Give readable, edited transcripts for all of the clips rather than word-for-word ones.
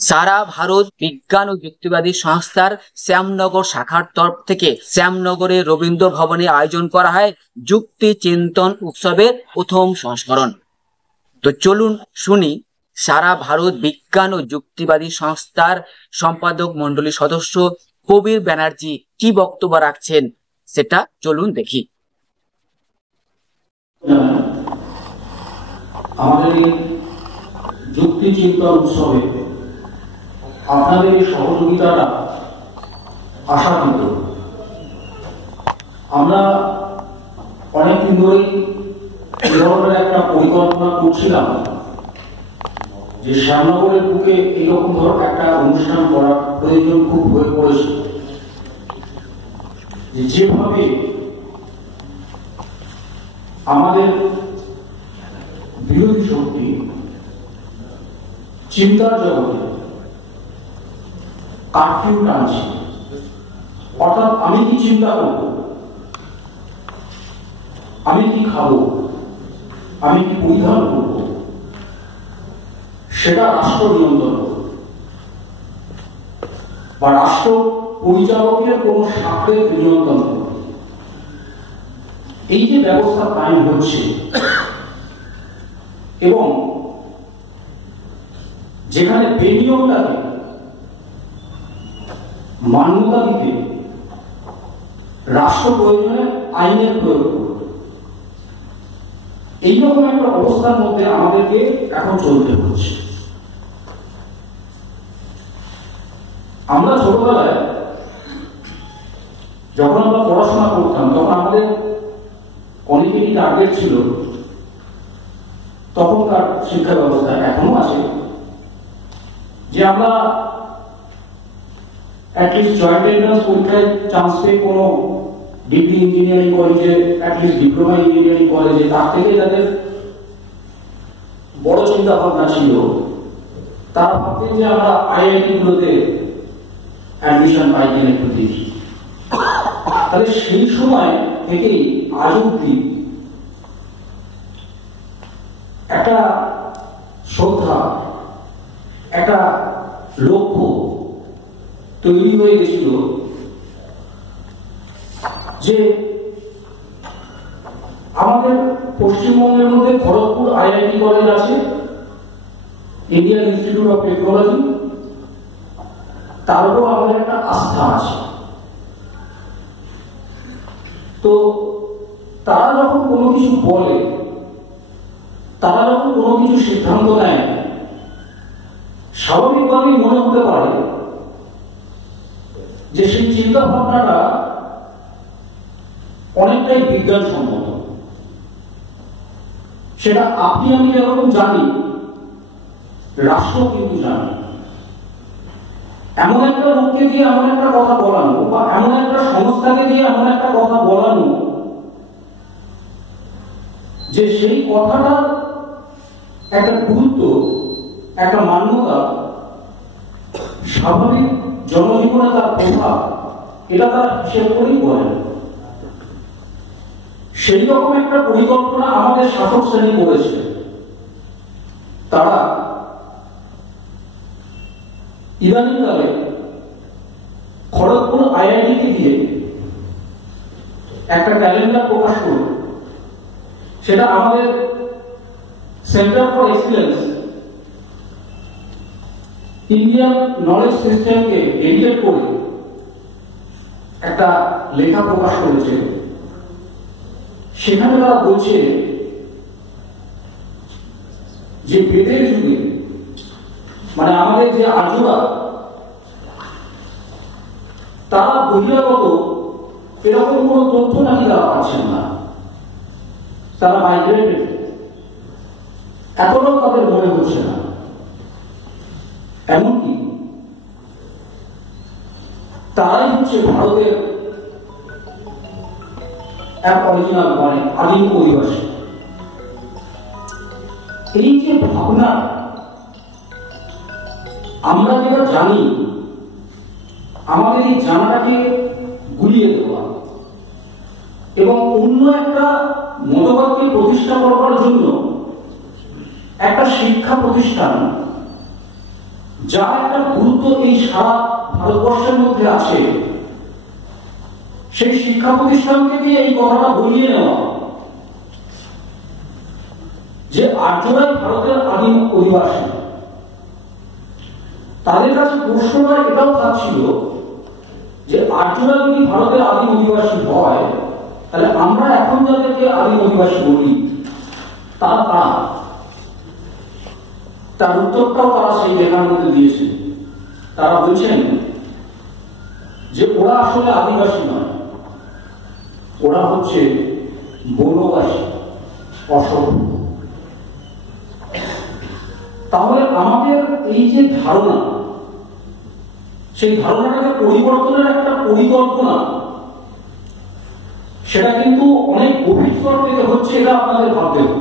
সারা ভারত বিজ্ঞান ও যুক্তিবাদী সংস্থার শ্যামনগর শাখার তরফ থেকে শ্যামনগরে রবীন্দ্র ভবনে আয়োজন করা হয় যুক্তি চিন্তন উৎসবের প্রথম সংস্করণ। তো চলুন শুনি সারা ভারত বিজ্ঞান ও যুক্তিবাদী সংস্থার সম্পাদক মণ্ডলীর সদস্য কবির ব্যানার্জি কি বক্তব্য রাখছেন, সেটা চলুন দেখি। আমাদের এই যুক্তি চিন্তন উৎসবে আপনাদের এই সহযোগিতাটা আশাকৃত। আমরা অনেকদিন ধরেই এই ধরনের একটা পরিকল্পনা করছিলাম যে শ্যামনগরের বুকে এইরকম ধরনের একটা অনুষ্ঠান করার প্রয়োজন খুব হয়ে পড়েছে। যেভাবে আমাদের বিরোধী শক্তি চিন্তার জগতে কারফিউ টানছে, অর্থাৎ আমি কি চিন্তা করব, আমি কি খাবো, আমি কি পরিধান করব, সেটা রাষ্ট্র নিয়ন্ত্রণ বা রাষ্ট্র পরিচালকের কোন শাখার নিয়ন্ত্রণ। এই যে ব্যবস্থা কায়েম হচ্ছে এবং যেখানে বেনিয়মটাকে মান্যতা দিতে রাষ্ট্র প্রয়োজনে আইনের প্রয়োগ করবে, এইরকম একটা অবস্থার মধ্যে আমাদেরকে এখন চলতে হচ্ছে। আমরা ছোটবেলায় যখন আমরা পড়াশোনা করতাম তখন আমাদের অনেকেরই টার্গেট ছিল, তখনকার শিক্ষা ব্যবস্থা এখনো আছে, যে আমরা অ্যাটলিস্ট জয়েন্ট এন্ট্রান্স পরীক্ষায় চান্স পেয়ে কোনো ডিগ্রি ইঞ্জিনিয়ারিং কলেজে, অ্যাটলিস্ট ডিপ্লোমা ইঞ্জিনিয়ারিং কলেজে, তার থেকে যাদের বড় চিন্তা ভাবনা ছিল তারা ভাবতেন যে আমরা আইআইটি গুলোতে অ্যাডমিশন পাই কিনা একটু দেখি। তাহলে সেই সময় থেকেই আজ অব্দি একটা শ্রদ্ধা, একটা লক্ষ্য তৈরি হয়ে গেছিল যে আমাদের পশ্চিমবঙ্গের মধ্যে খড়গপুর আইআইটি কলেজ আছে, ইন্ডিয়ান ইনস্টিটিউট অফ টেকনোলজি, তার উপর আমাদের একটা আস্থা আছে। তো তারা যখন কোনো কিছু বলে, তারা যখন কোনো কিছু সিদ্ধান্ত নেয়, স্বাভাবিকভাবেই মনে হতে পারে যে সেই চিন্তা ভাবনাটা অনেকটাই বিজ্ঞানসম্মত। সেটা আপনি আমি যেরকম জানি, রাষ্ট্র কিন্তু জানে। এমন একটা লোককে দিয়ে এমন একটা কথা বলানো বা এমন একটা সংস্থাকে দিয়ে এমন একটা কথা বলানো যে সেই কথাটা একটা গুরুত্ব, একটা মান্যতা, স্বাভাবিক জনজীবনে তার প্রভাব, এটা তারা হিসেব করেই বলেন। সেই রকম একটা পরিকল্পনা আমাদের শাসক শ্রেণী করেছে। তারা ইদানিংকালে খড়গপুর আইআইটি দিয়ে একটা ক্যালেন্ডার প্রকাশ করল। সেটা আমাদের centre for excellence Indian knowledge সিস্টেমকে ডেডিকেট করে একটা লেখা প্রকাশ করেছে। সেখানে তারা বলছে যে বেদের যুগে, মানে আমাদের যে আর্যরা, তারা বহিরাগত এরকম কোন তথ্য নাকি তারা পাচ্ছেন না, তারা মাইগ্রেটেড, এতটাও তাদের মনে হচ্ছে না। এমনকি তারাই হচ্ছে ভারতের এক অরিজিনাল, মানে আদিম অধিবাসী। এই যে ভাবনা, আমরা যেটা জানি, আমাদের এই জানাটাকে গুলিয়ে দেওয়া এবং অন্য একটা মতবাদকে প্রতিষ্ঠা করবার জন্য একটা শিক্ষা প্রতিষ্ঠান যা একটা গুরুত্ব এই সারা ভারতবর্ষের মধ্যে আছে, সেই শিক্ষা প্রতিষ্ঠানকে দিয়ে এই কথাটা বলিয়ে নেওয়া যে আর্যরাই ভারতের আদিম অধিবাসী। তাদের কাছে প্রশ্নটা এটাও থাকছিল যে আর্যরা যদি ভারতের আদিম অধিবাসী হয়, তাহলে আমরা এখন যাদেরকে আদিম অধিবাসী বলি তারা কারা? তার উত্তরটাও তারা সেই লেখার মধ্যে দিয়েছে। তারা বলছেন যে ওরা আসলে আদিবাসী নয়, ওরা হচ্ছে বনবাসী, অসভ্য। তাহলে আমাদের এই যে ধারণা, সেই ধারণাটাকে পরিবর্তনের একটা পরিকল্পনা, সেটা কিন্তু অনেক গভীর স্তর থেকে হচ্ছে, এটা আপনাদের ভাবতে হবে।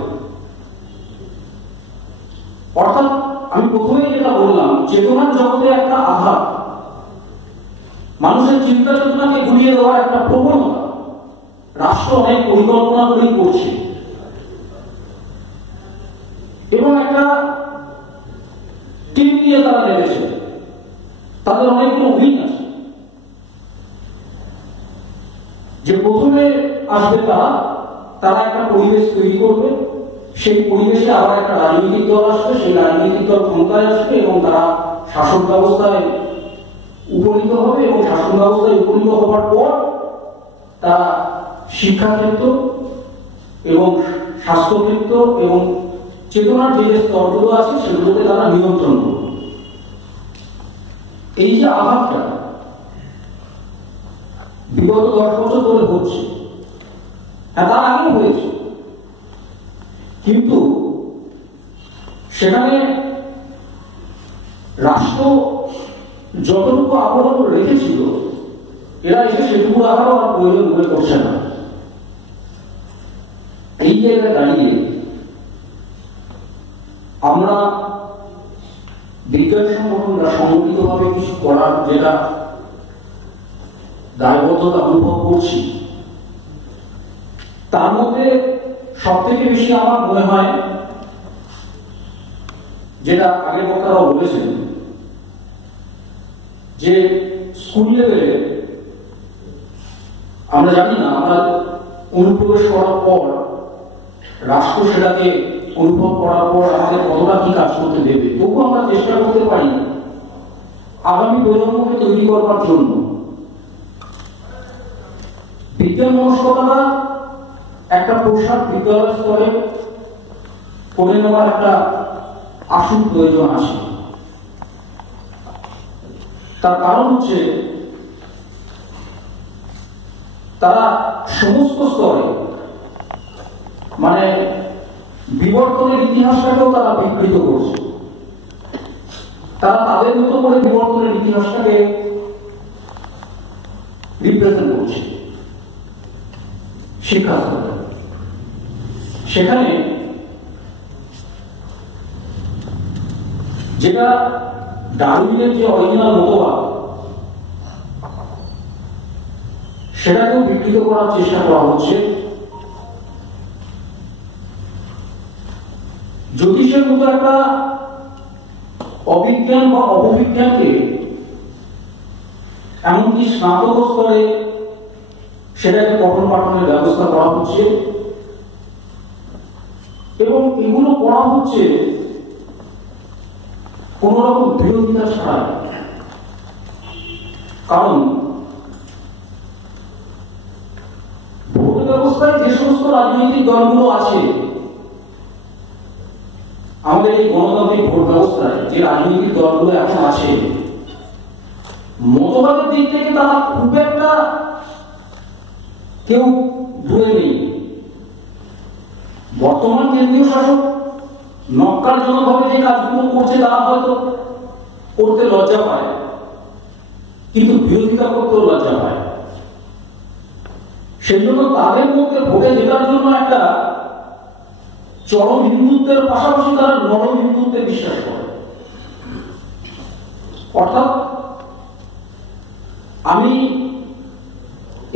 অর্থাৎ আমি প্রথমেই যেটা বললাম, চেতনার জগতে একটা আঘাত, মানুষের চিন্তা চেতনাকে গুলিয়ে দেওয়ার একটা প্রবণতা রাষ্ট্র অনেক পরিকল্পনা করেই করছে, এবং একটা টিম নিয়ে তারা নেমেছে। তাদের অনেকগুলো উইং আছে, যে প্রথমে আসবে তারা একটা পরিবেশ তৈরি করবে, সেই পরিবেশে আবার একটা রাজনৈতিক দল আসবে, সেই রাজনৈতিক দল ক্ষমতায় আসবে এবং তারা শাসন ব্যবস্থায় উপনীত হবে, এবং শাসন ব্যবস্থায় উপনীত হওয়ার পর তারা শিক্ষাক্ষেত্র এবং স্বাস্থ্যক্ষেত্র এবং চেতনার যে স্তরগুলো আছে সেগুলোকে তারা নিয়ন্ত্রণ করবে। এই যে আঘাতটা বিগত 10 বছর ধরে হচ্ছে, তার আগেও হয়েছে, কিন্তু সেখানে রাষ্ট্র যতটুকু আবরণ রেখেছিল, এরা এসে সেটুকু রাখারও আর প্রয়োজন মনে করছে না। এই জায়গায় দাঁড়িয়ে আমরা বিজ্ঞান সংগঠনরা সংগঠিতভাবে কিছু করার যেটা দায়বদ্ধতা অনুভব করছি, তার মধ্যে সব থেকে বেশি আমার মনে হয়, যেটা আগের বক্তারাও বলেছেন, যে স্কুল লেভেলে আমরা জানি না, আমরা অনুপ্রবেশ করার পর রাষ্ট্র সেটাকে অনুভব করার পর আমাদের কতটা কি কাজ করতে দেবে, তবু আমরা চেষ্টা করতে পারি আগামী প্রজন্মকে তৈরি করবার জন্য। বিজ্ঞান মনস্কতা একটা প্রসার বিদ্যালয় স্তরে করে নেওয়ার একটা আসল প্রয়োজন আছে। তার কারণ হচ্ছে তারা সমস্ত স্তরে, মানে বিবর্তনের ইতিহাসটাকেও তারা বিকৃত করছে। তারা তাদের মতো করে বিবর্তনের ইতিহাসটাকে রিপ্রেজেন্ট করছে শিক্ষা স্তরে। সেখানে যেটা ডারউইনের যে অরিজিনাল মতবাদ, সেটাকেও বিকৃত করার চেষ্টা করা হচ্ছে। জ্যোতিষের মতো একটা অবিজ্ঞান বা অপবিজ্ঞানকে এমনকি স্নাতক স্তরে সেটাকে পঠন পাঠনের ব্যবস্থা করা হচ্ছে, এবং এগুলো করা হচ্ছে কোন রকম বিরোধিতা ছাড়াই। কারণ ভোট ব্যবস্থায় যে সমস্ত রাজনৈতিক দলগুলো আছে, আমাদের এই গণতান্ত্রিক ভোট ব্যবস্থায় যে রাজনৈতিক দলগুলো এখন আছে, মতবাদের দিক থেকে তারা খুব একটা কেউ দূরে নেই। বর্তমান কেন্দ্রীয় শাসক নক্কারজনকভাবে যে কাজগুলো করছে তারা হয়তো করতে লজ্জা পায়, কিন্তু বিরোধিতা করতেও লজ্জা পায়। সেই জন্য তাদের মধ্যে ভোটে জেতার জন্য একটা চরম হিন্দুত্বের পাশাপাশি তারা নরম হিন্দুত্বে বিশ্বাস করে। অর্থাৎ আমি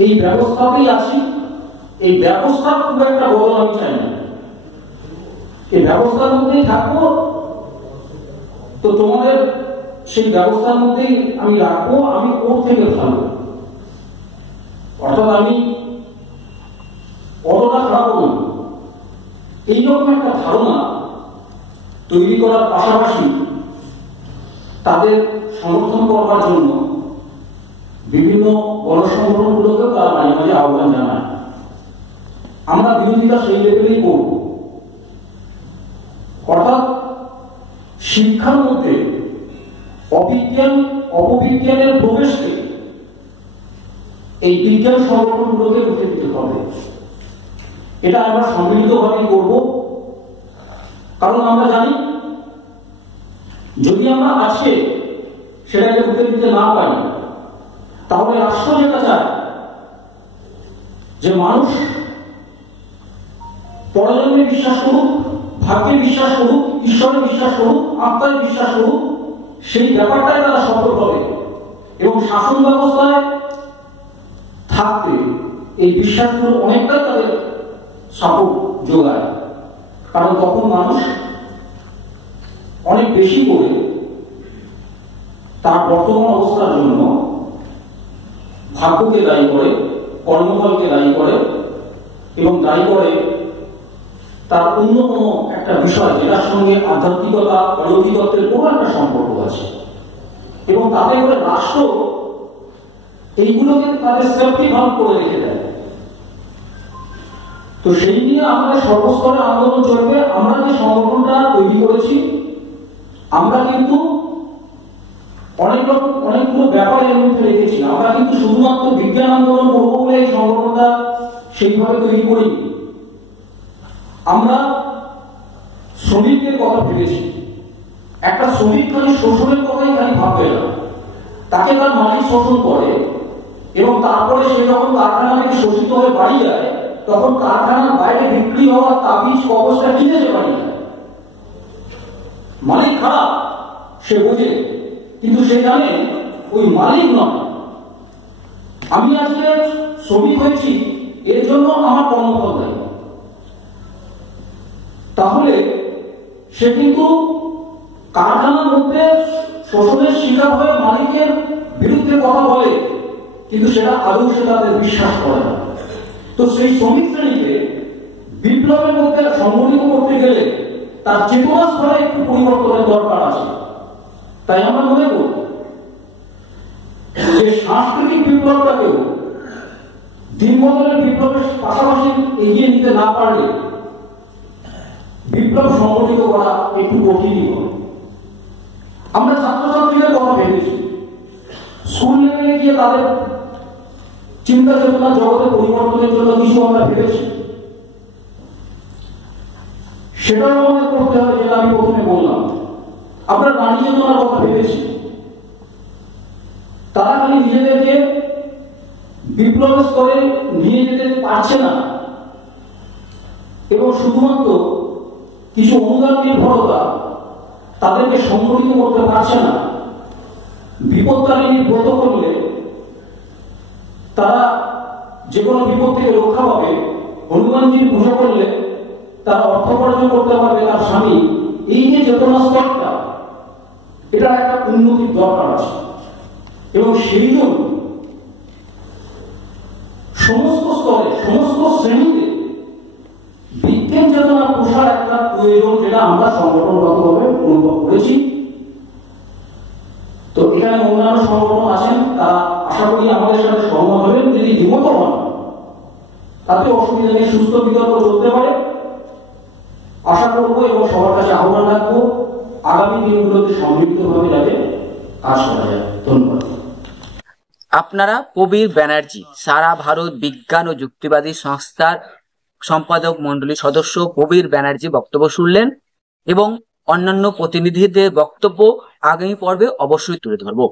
এই ব্যবস্থাতেই আছি, এই ব্যবস্থা খুব একটা বদল আমি চাই না, এই ব্যবস্থার মধ্যেই থাকবো, তো তোমাদের সেই ব্যবস্থার মধ্যেই আমি রাখবো, আমি ওর থেকে ভালো, অর্থাৎ আমি অতটা খারাপ নই, এইরকম একটা ধারণা তৈরি করার পাশাপাশি তাদের সমর্থন করবার জন্য বিভিন্ন গণসংগঠনগুলোকেও তারা মাঝে মাঝে আহ্বান জানায়। আমরা বিরোধিতা সেই লেভেলেই করব, অর্থাৎ শিক্ষার মধ্যে অপবিজ্ঞানের প্রবেশকে এই বিজ্ঞান সংগঠনগুলোকে রুখে দিতে হবে। এটা আমরা সম্মিলিতভাবেই করব, কারণ আমরা জানি যদি আমরা আজকে সেটাকে রুখে দিতে না পারি, তাহলে রাষ্ট্র যেটা চায় যে মানুষ পরজন্মে বিশ্বাস করুক, ভাগ্যে বিশ্বাস করুক, ঈশ্বরে বিশ্বাস করুক, আত্মায় বিশ্বাস করুক, সেই ব্যাপারটাই তারা সফল হবে এবং শাসন ব্যবস্থায় থাকতে এই বিশ্বাসগুলো অনেকটাই তাদের সাপোর্ট যোগায়। কারণ তখন মানুষ অনেক বেশি করে তার বর্তমান অবস্থার জন্য ভাগ্যকে দায়ী করে, কর্মফলকে দায়ী করে এবং দায়ী করে তার অন্য কোনো একটা বিষয় যেটার সঙ্গে আধ্যাত্মিকতা, অলৌকিকত্বের কোনো একটা সম্পর্ক আছে, এবং তাতে করে রাষ্ট্র এইগুলোকে তাদের সেফটি ভাব করে রেখে দেয়। তো সেই নিয়ে আমাদের সর্বস্তরে আন্দোলন চলবে। আমরা যে সংগঠনটা তৈরি করেছি, আমরা কিন্তু অনেকগুলো ব্যাপার এর মধ্যে রেখেছি। আমরা কিন্তু শুধুমাত্র বিজ্ঞান আন্দোলন করবো বলে এই সংগঠনটা সেইভাবে তৈরি করিনি। আমরা শ্রমিকদের কথা ভেবেছি। একটা শ্রমিক খালি শোষণের কথাই খালি ভাববে না, তাকে তার মালিক শোষণ করে এবং তারপরে সে যখন কারখানা থেকে শোষিত হয়ে বাড়ি যায়, তখন কারখানার বাইরে বিক্রি হওয়া তাবিজ কবচটা কিনে যে বাড়ি যায়। মালিক খারাপ সে বোঝে, কিন্তু সে জানে ওই মালিক নয়, আমি আজকে শ্রমিক হয়েছি এর জন্য আমার কর্মফল দেয়। তাহলে সে কিন্তু কারখানার মধ্যে শোষণের শিকার হয়ে মালিকের বিরুদ্ধে কথা বলে, কিন্তু সেটা আদৌ সে তাদের বিশ্বাস করে না। তো সেই শ্রমিক শ্রেণীকে বিপ্লবের মধ্যে সংগঠিত করতে গেলে তার চেতনা স্তরে একটু পরিবর্তনের দরকার আছে। তাই আমরা মনে করি যে সাংস্কৃতিক বিপ্লবটাকেও দিনবদলের বিপ্লবের পাশাপাশি এগিয়ে নিতে না পারলে বিপ্লব সংগঠিত করা একটু কঠিনই হবে। আমরা ছাত্রছাত্রীদের কথা ভেবেছি, স্কুল লেভেলে গিয়ে তাদের চিন্তা চেতনা জগতে পরিবর্তনের জন্য কিছু আমরা ভেবেছি। সেটাও আমাদের করতে হবে, যেটা আমি প্রথমে বললাম। আমরা নারী চেতনার কথা ভেবেছি। তারা খালি নিজেদেরকে বিপ্লবের স্তরে নিয়ে যেতে পারছে না এবং শুধুমাত্র কিছু অনুদান নির্ভরতা তাদেরকে সংগঠিত করতে পারছে না। বিপদকালীন ব্রত করলে তারা যে কোনো বিপদ থেকে রক্ষা পাবে, হনুমানজির পুজো করলে তারা অর্থ উপার্জন করতে পারবে তার স্বামী। এই যে চেতনা স্তরটা, এটা একটা উন্নতির দরকার আছে এবং সেই জন্য সমস্ত স্তরে, সমস্ত শ্রেণীতে বিজ্ঞান চেতনা প্রসার একটা প্রয়োজন, যেটা আমরা সংগঠনগতভাবে অনুভব করেছি। তো এখানে অন্যান্য সংগঠন আছেন, তারা আশা করি আমাদের সাথে সহমত হবেন। যদি দ্বিমত হন তাতে অসুবিধা নেই, সুস্থ বিতর্ক চলতে পারে আশা করবো এবং সবার কাছে আহ্বান রাখবো আগামী দিনগুলোতে সম্মিলিতভাবে যাতে কাজ করা যায়। ধন্যবাদ। আপনারা প্রবীর ব্যানার্জি, সারা ভারত বিজ্ঞান ও যুক্তিবাদী সংস্থার সম্পাদক মন্ডলীর সদস্য প্রবীর ব্যানার্জি বক্তব্য শুনলেন এবং অন্যান্য প্রতিনিধিদের বক্তব্য আগামী পর্বে অবশ্যই তুলে ধরবো।